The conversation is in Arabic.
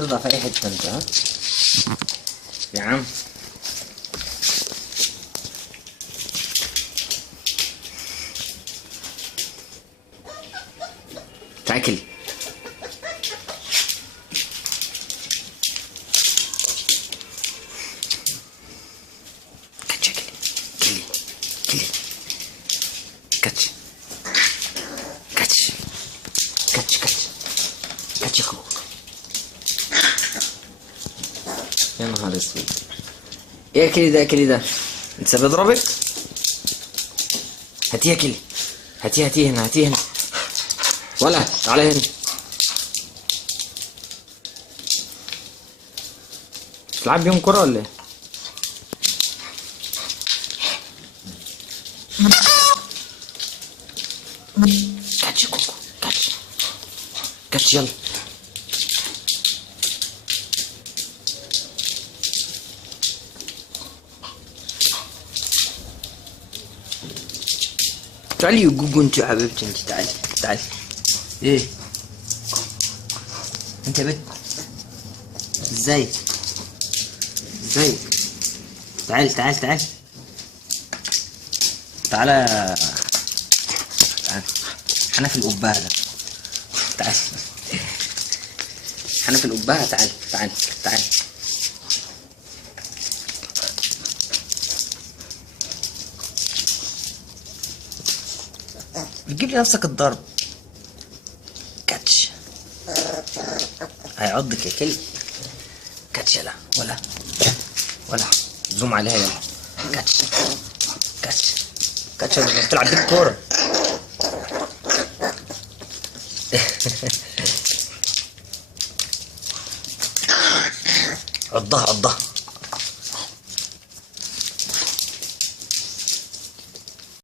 ترضع في اي حته انت، ها يا عم. تاكل. كاتش كلي كلي كاتش كاتش كاتش كاتش كاتش اخوك. يا نهار اسود، ايه كلي ده؟ كلي ده انت بيضربك؟ هاتيه كلي، هاتيه هنا، هاتيه هنا، ولا تعالى هنا. تلعب بيهم كرة ولا ايه؟ كاتش كوكو، كاتش كاتش، يلا. تعالي يا جوجو انت يا حبيبتي، انت تعالي تعالي. ايه انت يا بنت؟ ازيك؟ ازيك؟ تعال تعال تعال تعالى تعال. احنا في القبعة ده، تعال. احنا في القبعة، تعال تعال تعال. بتجيب لنفسك الضرب. كاتش هيعضك يا كلب. كاتش يلا، ولا زوم عليها يلا. كاتش كاتش كاتش، بتلعب بيك كورة. عضها عضها.